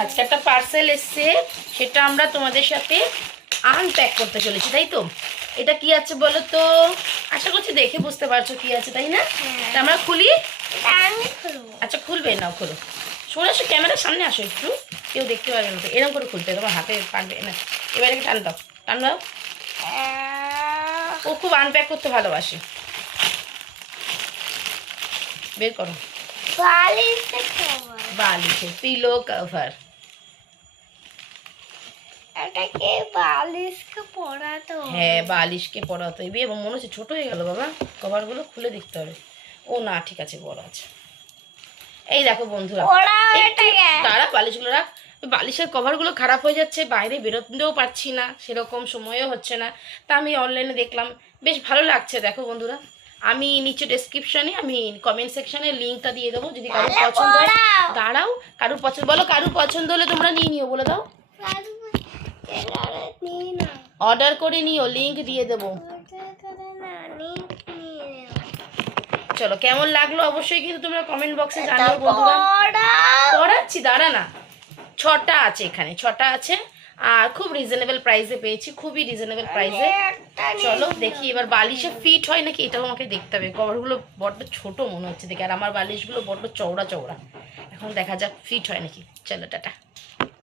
আজকে একটা পার্সেল এসছে, সেটা আমরা তোমাদের সাথে আনপ্যাক করতে চলেছি, তাই তো? এটা কি আছে বলো তো? আশা করছি দেখে বুঝতে পারছো কি আছে, তাই না? তা আমরা খুলি। আচ্ছা খুলবে, নাও খোলো। সরে আসো, ক্যামেরার সামনে আসো একটু, কেউ দেখতে পারবে না তো। এরকম করে খুলতে তোমার হাতে পারবে না। এবারে টান দাও, টান দাও। ও খুব আনপ্যাক করতে ভালোবাসে। বের করো। বালিশের পিলো কভার। এটাকে বালিশকে পরাতো। হ্যাঁ, বালিশকে পরাতে হবে। এবং মনে হচ্ছে ছোট হয়ে গেল বাবা, কভারগুলো খুলে দেখতে হবে। ও না, ঠিক আছে, বড় আছে। এই দেখো বন্ধুরা, তারা বালিশগুলো রাখ। বালিশের কভারগুলো খারাপ হয়ে যাচ্ছে, বাইরে বেরোতেও পারছি না, সেরকম সময়ও হচ্ছে না। তা আমি অনলাইনে দেখলাম, বেশ ভালো লাগছে। দেখো বন্ধুরা, আমি নিচে ডেসক্রিপশনে, আমি কমেন্ট সেকশনে লিঙ্কটা দিয়ে দেবো, যদি কারোর পছন্দ হয়। দাঁড়াও, কারোর পছন্দ বলো, কারোর পছন্দ হলে তোমরা নিয়ে নিও, বলে দাও। অর্ডার করে নিও, লিঙ্ক দিয়ে দেবো। চলো, কেমন লাগলো অবশ্যই কিন্তু তোমরা কমেন্ট বক্সে জানিও বন্ধুরা। পড়াচ্ছি, দাঁড়া না। 6টা আছে এখানে, 6টা আছে। আর খুব রিজনেবল প্রাইসে পেয়েছি, খুবই রিজনেবল প্রাইসে। চলো দেখি এবার বালিশে ফিট হয় নাকি, এটাও আমাকে দেখতে হবে। কভারগুলো বড্ড ছোট মনে হচ্ছে দেখে, আর আমার বালিশগুলো বড্ড চওড়া চওড়া। এখন দেখা যাক ফিট হয় নাকি। চলো টাটা।